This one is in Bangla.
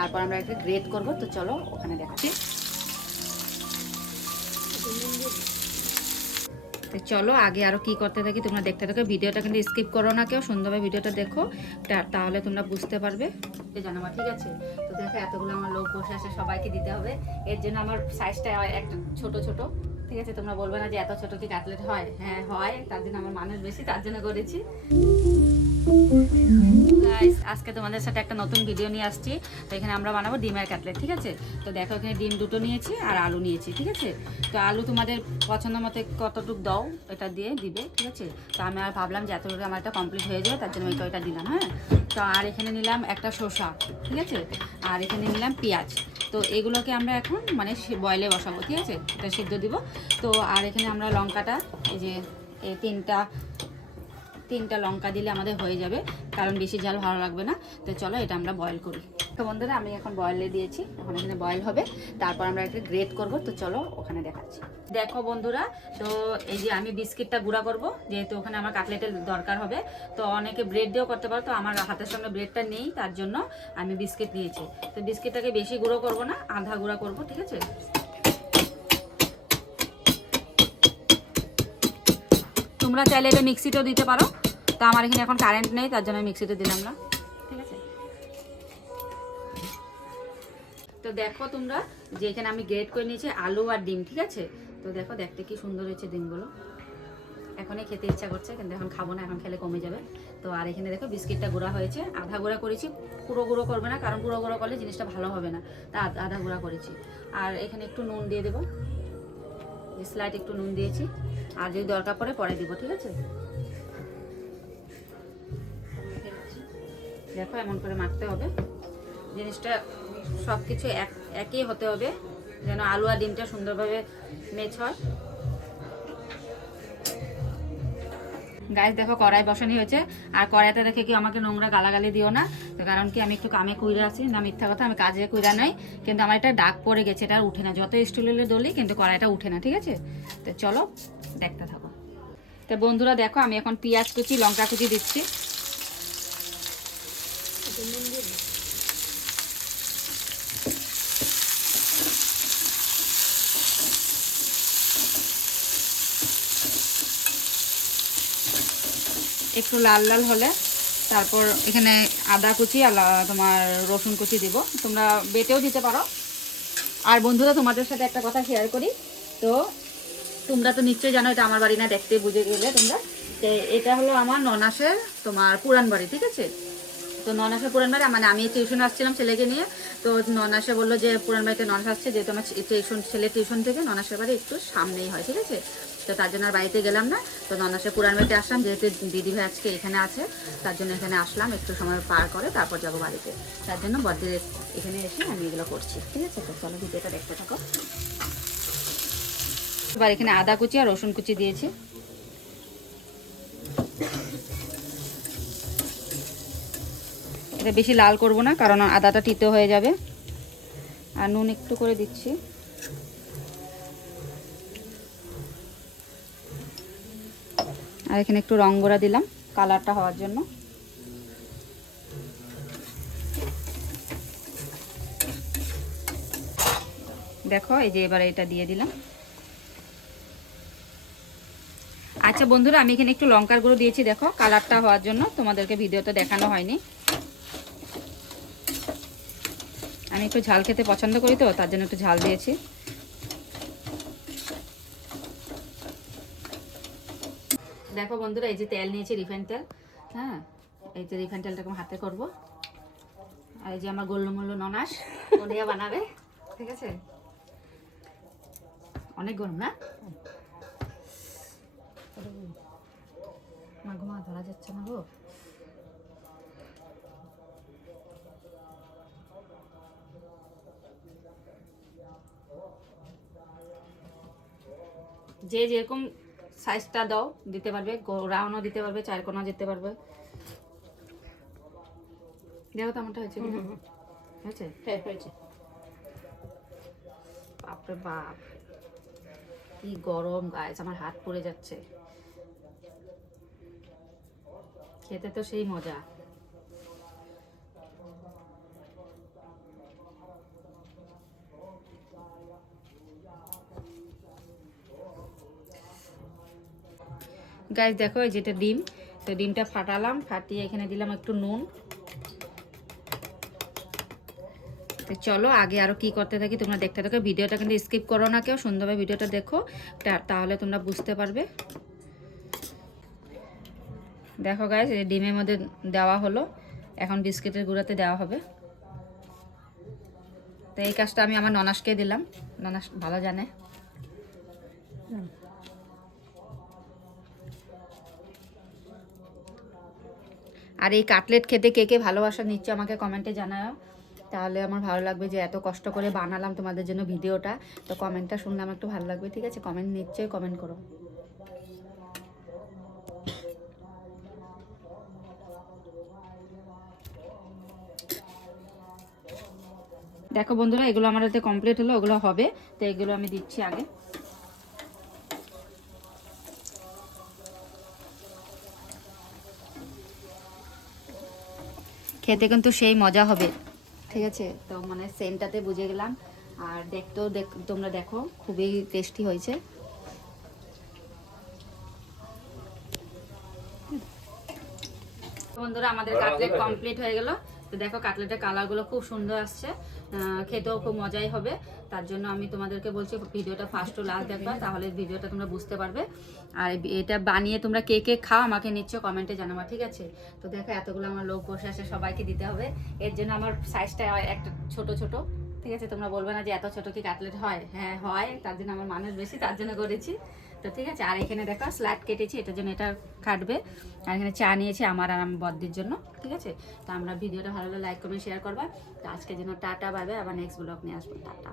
তারপর আমরা একটা গ্রেট করব। তো চলো ওখানে দেখাচ্ছি। তো চলো আগে আরও কি করতে থাকি তোমরা দেখতে থাকো, ভিডিওটা কিন্তু স্কিপ করো না কেউ, সুন্দরভাবে ভিডিওটা দেখো, তাহলে তোমরা বুঝতে পারবে। জানাবো ঠিক আছে। তো দেখো এতগুলো আমার লোক বসে আছে, সবাইকে দিতে হবে, এর জন্য আমার সাইজটা একটা ছোট ছোট, ঠিক আছে। তোমরা বলবে না যে এত ছোট কি কাটলেট হয়? হ্যাঁ হয়, তার জন্য আমার মানুষ বেশি, তার জন্য করেছি। আজকে তোমাদের সাথে একটা নতুন ভিডিও নিয়ে আসছি। তো এখানে আমরা বানাবো ডিমের কাটলেট, ঠিক আছে। তো দেখো এখানে ডিম দুটো নিয়েছি আর আলু নিয়েছি, ঠিক আছে। তো আলু তোমাদের পছন্দ মতো কতটুকু দাও এটা দিয়ে দিবে, ঠিক আছে। তো আমি আর ভাবলাম যে এতটুকু আমার এটা কমপ্লিট হয়ে যাবে, তার জন্য ওইটা দিলাম। হ্যাঁ, তো আর এখানে নিলাম একটা শসা, ঠিক আছে। আর এখানে নিলাম পেঁয়াজ। তো এগুলোকে আমরা এখন মানে বয়েলে বসাবো, ঠিক আছে, এটা সিদ্ধ দিব। তো আর এখানে আমরা লঙ্কাটা এই যে এই তিনটা লঙ্কা দিলে আমাদের হয়ে যাবে, কারণ বেশি ঝাল ভালো লাগবে না। তো চলো এটা আমরা বয়েল করি। তো বন্ধুরা আমি এখন বয়েলে দিয়েছি, ওখানে এখানে বয়েল হবে, তারপর আমরা একটা গ্রেট করব। তো চলো ওখানে দেখাচ্ছি। দেখো বন্ধুরা, তো এই যে আমি বিস্কিটটা গুঁড়া করব, যেহেতু ওখানে আমার কাটলেটের দরকার হবে। তো অনেকে ব্রেড দিয়েও করতে পারো, তো আমার হাতের সঙ্গে ব্রেডটা নেই, তার জন্য আমি বিস্কিট নিয়েছি। তো বিস্কিটটাকে বেশি গুঁড়ো করব না, আধা গুঁড়া করব, ঠিক আছে। তোমরা চাইলে এটা মিক্সিতেও দিতে পারো, তো আমার এখানে এখন কারেন্ট নেই, তার জন্য মিক্সিতে দিলাম না, ঠিক আছে। তো দেখো তোমরা যে এখানে আমি গ্রেট করে নিয়েছি আলু আর ডিম, ঠিক আছে। তো দেখো দেখতে কি সুন্দর হয়েছে ডিমগুলো, এখনই খেতে ইচ্ছা করছে, কিন্তু এখন খাবো না, এখন খেলে কমে যাবে। তো আর এখানে দেখো বিস্কিটটা গুঁড়া হয়েছে, আধা গুঁড়া করেছি, পুরো গুঁড়ো করবে না, কারণ পুরো গুঁড়ো করলে জিনিসটা ভালো হবে না, তা আধা গুঁড়া করেছি। আর এখানে একটু নুন দিয়ে দেবো, স্লাইড একটু নুন দিয়েছি, আর যদি দরকার পড়ে পরে দিব, ঠিক আছে। দেখো এমন করে মাখতে হবে, জিনিসটা সব কিছু একই হতে হবে, যেন আলু আর ডিমটা সুন্দরভাবে মেচ হয়। গাইস দেখো কড়াই বসানি হয়েছে, আর কড়াইতে দেখে কি আমাকে নোংরা গালাগালি দিও না, তো কারণ কি আমি একটু কামে কুইরা আছি, না মিথ্যা কথা, আমি কাজে কুইরা নই, কিন্তু আমার এটা দাগ পড়ে গেছে, এটা আর উঠে না, যত স্টিলের দলি কিন্তু কড়াইটা উঠে না, ঠিক আছে। তো চলো দেখতে থাকো। তো বন্ধুরা দেখো আমি এখন পেঁয়াজ কুচি লঙ্কা কুচি দিচ্ছি। একটু লাল লাল হলে তারপর এখানে আদা কুচি আর তোমার রসুন কুচি দিব, তোমরা বেটেও দিতে পারো। আর বন্ধুরা তোমাদের সাথে একটা কথা শেয়ার করি, তো তোমরা তো নিশ্চয়ই জানো এটা আমার বাড়ি না, দেখতে বুঝে গেলে তোমরা, তো এটা হলো আমার ননাসের তোমার পুরান বাড়ি, ঠিক আছে। তো ননাসের পুরান বাড়ি, মানে আমি টিউশন আসছিলাম ছেলেকে নিয়ে, তো ননাসে বললো যে পুরান বাড়িতে ননাস আসছে, যেহেতু আমার ছেলে টিউশন থেকে ননাসের বাড়ি একটু সামনেই হয়, ঠিক আছে। তো তার জন্য আর বাড়িতে গেলাম না, তো ননাসের পুরান বাড়িতে আসলাম, যেহেতু দিদি ভাই আজকে এখানে আছে, তার জন্য এখানে আসলাম, একটু সময় পার করে তারপর যাবো বাড়িতে, তার জন্য বড়দের এখানে এসে আমি এগুলো করছি, ঠিক আছে। তো চলো ভিডিওটা দেখতে থাকো। এবার এখানে আদা কুচি আর রসুন কুচি দিয়েছি। এটা বেশি লাল করব না, কারণ আদাটা তিতো হয়ে যাবে। আর নুন একটু করে দিচ্ছি। আর এখানে একটু রং গুঁড়া দিলাম কালারটা হওয়ার জন্য। দেখো এই যে এবার এটা দিয়ে দিলাম। আচ্ছা বন্ধুরা আমি এখানে একটু লঙ্কার গুঁড়ো দিয়েছি, দেখো কালারটা হওয়ার জন্য, তোমাদেরকে ভিডিওতে দেখানো হয়নি। আমি একটু ঝাল খেতে পছন্দ করি, তো তার জন্য একটু ঝাল দিয়েছি। দেখো বন্ধুরা এই যে তেল নিয়েছি, রিফাইন তেল, হ্যাঁ, এই যে রিফাইন তেলটাকে হাতে করব। আর এই যে আমার গোল্লমল্ল ননাস ওনিয়া বানাবে, ঠিক আছে। অনেক গরম না, ঘুমা ধরা যাচ্ছে না গো। যে যেরকম সাইজটা দাও দিতে পারবে, রাউন্ডও দিতে পারবে, চার কোনা দিতে পারবে। দেখো তেমনটা হয়েছে, হয়েছে, হ্যাঁ হয়েছে। বাপরে বাপ কি গরম গাইস, আমার হাত পুড়ে যাচ্ছে। খেতে তো সেই মজা। গাইস দেখো এই যেটা ডিম, তো ডিমটা ফাটালাম, ফাটিয়ে এখানে দিলাম একটু নুন। তো চলো আগে আরও কি করতে থাকি তোমরা দেখতে থাকো, ভিডিওটা কিন্তু স্কিপ করো না কেউ, সুন্দরভাবে ভিডিওটা দেখো, তাহলে তোমরা বুঝতে পারবে। দেখো গাইস এই ডিমের মধ্যে দেওয়া হলো, এখন বিস্কিটের গুঁড়াতে দেওয়া হবে। তো এই কাজটা আমি আমার ননাসকে দিলাম, ননাস ভালো জানে। আর এই কাটলেট খেতে কে কে ভালোবাসা নিচ্ছে আমাকে কমেন্টে জানাও, তাহলে আমার ভালো লাগবে যে এত কষ্ট করে বানালাম তোমাদের জন্য ভিডিওটা। তো কমেন্টটা শুনলে আমার একটু ভালো লাগবে, ঠিক আছে? কমেন্ট নিশ্চয়ই কমেন্ট করো। দেখো বন্ধুরা এগুলো আমার হাতে কমপ্লিট হলো, ওগুলো হবে। তো এগুলো আমি দিচ্ছি আগে। খেতে কিন্তু সেই মজা হবে, ঠিক আছে? তো মানে সেন্টটাতে বুঝে গেলাম, আর দেখতেও তোমরা দেখো খুবই টেস্টি হয়েছে। বন্ধুরা আমাদের কাটলেট কমপ্লিট হয়ে গেল। তো দেখো কাটলেটের কালারগুলো খুব সুন্দর আসছে, খেতেও খুব মজাই হবে। তার জন্য আমি তোমাদেরকে বলছি ভিডিওটা ফার্স্ট টু লাস্ট দেখবা, তাহলে ভিডিওটা তোমরা বুঝতে পারবে। আর এটা বানিয়ে তোমরা কে কে খাও আমাকে নিশ্চয় কমেন্টে জানাবা, ঠিক আছে? তো দেখো এতগুলো আমার লোক বসে আছে, সবাইকে দিতে হবে। এর জন্য আমার সাইজটা একটা ছোট ছোট, ঠিক আছে? তোমরা বলবে না যে এত ছোট কি কাটলেট হয়? হ্যাঁ হয়, তার জন্য আমার মানুষ বেশি, তার জন্য করেছি। তো ঠিক আছে, আর এখানে দেখো স্লাইড কেটেছি, এটার জন্য এটা কাটবে। আর এখানে চা নিয়েছি আমার আর আমার বদ্দির জন্য, ঠিক আছে? তো আমরা ভিডিওটা ভালো লাগলে লাইক কমেন্ট শেয়ার করবা। তো আজকের জন্য টাটা, বাই বাই, আবার নেক্সট ব্লগ নিয়ে আসবো, টাটা।